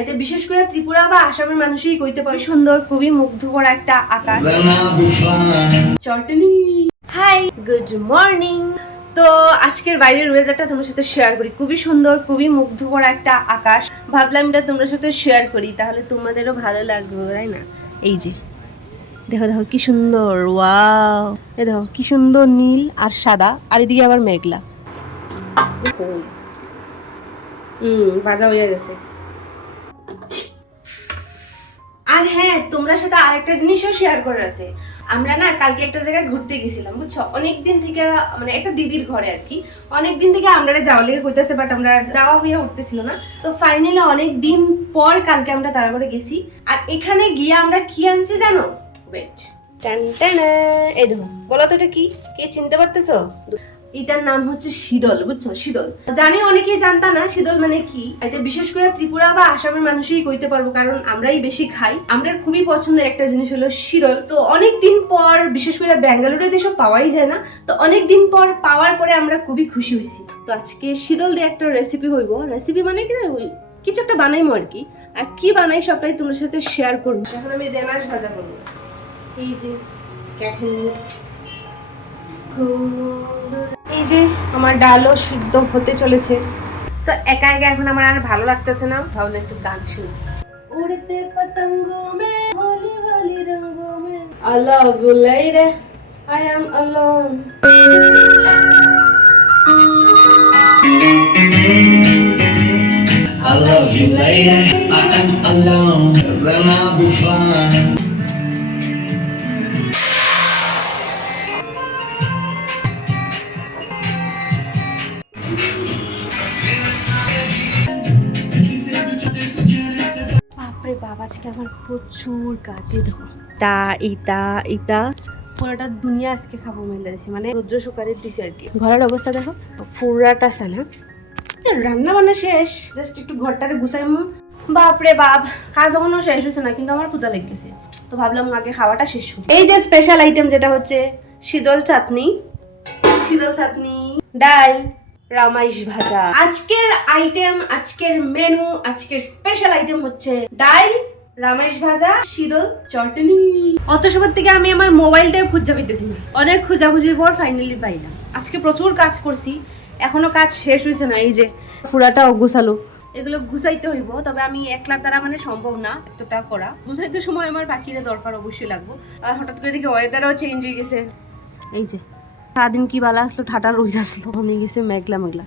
এটা বিশেষ করে ত্রিপুরা বা আসামের মানুষই কইতে পারে সুন্দর, খুবই মুগ্ধকর একটা আকাশ। চটনি। Hi, good morning. তো আজকের বাইরের ওয়েদারটা তোমার সাথে শেয়ার করি। খুবই সুন্দর, খুবই মুগ্ধকর একটা আকাশ। ভাবলাম এটা তোমার সাথে শেয়ার করি, তাহলে তোমাদেরও ভালো লাগবে, তাই না? এই যে দেখো দেখো কি সুন্দর, ওয়াও! এই দেখো কি সুন্দর নীল আর সাদা, আর এদিকে আবার মেঘলা। ভাজা হয়ে গেছে। আর হ্যাঁ, তোমরা সাথে আরেকটা জিনিসও শেয়ার করার আছে। আমরা না কালকে একটা জায়গায় ঘুরতে গেছিলাম, বুঝছো? অনেকদিন থেকে, মানে একটা দিদির ঘরে আর কি। অনেকদিন থেকে আমরা যাওয়ার লেগে কইতেছে, বাট আমরা যাওয়া হয়ে উঠতেছিল না। তো ফাইনালি অনেক দিন পর কালকে আমরা তারা করে গেছি। আর এখানে গিয়ে আমরা কি আনছি জানো? ওয়েট, টান টান, এই দেখো, বলো তো এটা কি? কে চিনতে পারতেছো? এটার নাম হচ্ছে শীতল, বুঝছো? শীতল জানি অনেকেই জানতা না শীতল মানে কি। এটা বিশেষ করে ত্রিপুরা বা আসামের মানুষই কইতে পারবো, কারণ আমরাই বেশি খাই। আমরা খুবই পছন্দের একটা জিনিস হলো শীতল। তো অনেক দিন পর, বিশেষ করে ব্যাঙ্গালোরে দেশও পাওয়াই যায় না, তো অনেক দিন পর পাওয়ার পরে আমরা খুবই খুশি হয়েছি। তো আজকে শীতল দিয়ে একটা রেসিপি হইব। রেসিপি মানে কি, কিছু একটা বানাইমো আর কি। আর কি বানাই সবটাই তোমার সাথে শেয়ার করবো। এখন আমি রেমাস ভাজা করবো। এই যে ক্যাথেন, এই যে আমার ডালও সিদ্ধ হতে চলেছে। তো একা একা এখন আমার আর ভালো লাগতেছে না, ভাবলাম একটু গান শুনি। উড়তে পতঙ্গো মে হোলি হোলি রঙ্গো মে আল্লাহ বুলাই রে, I am alone. I love you lady, I am alone, then I'll be fine. বাপরে বাপ, আজকে আমার প্রচুর কাজে দেখো। এটা পুরোটা দুনিয়া আজকে খাবো মেলে দিছি, মানে রৌদ্র শুকারের দিছি আর কি। ঘরের অবস্থা দেখো, ফুরাটা আছে না। রান্না বান্না শেষ, জাস্ট একটু ঘরটারে গুছাইমু। বাপরে বাপ, কাজ এখনো শেষ হয়েছে না, কিন্তু আমার ক্ষুধা লেগেছে। তো ভাবলাম আগে খাওয়াটা শেষ করি। এই যে স্পেশাল আইটেম যেটা হচ্ছে শীতল চাটনি, ডাল, রামাইশ ভাজা। আজকের আইটেম, আজকের মেনু, আজকের স্পেশাল আইটেম হচ্ছে ডাল, রামাইশ ভাজা, শীতল, চটনি। অত সময় থেকে আমি আমার মোবাইলটাও খুঁজে পেতেছি না। অনেক খোঁজাখুঁজির পর ফাইনালি পাইলাম। আজকে প্রচুর কাজ করছি, এখনো কাজ শেষ হয়েছে না। এই যে ফুরাটাও গুছালো, এগুলো গুছাইতে হইব। তবে আমি একলার দ্বারা মানে সম্ভব না এতটা করা। গুছাইতে সময় আমার বাকিরা দরকার অবশ্যই লাগবো। হঠাৎ করে দেখি ওয়েদারও চেঞ্জ হয়ে গেছে। এই যে সারাদিন কি বালা আসলো, ঠাটা রোদ আসলো, তখন গেছে মেঘলা মেঘলা।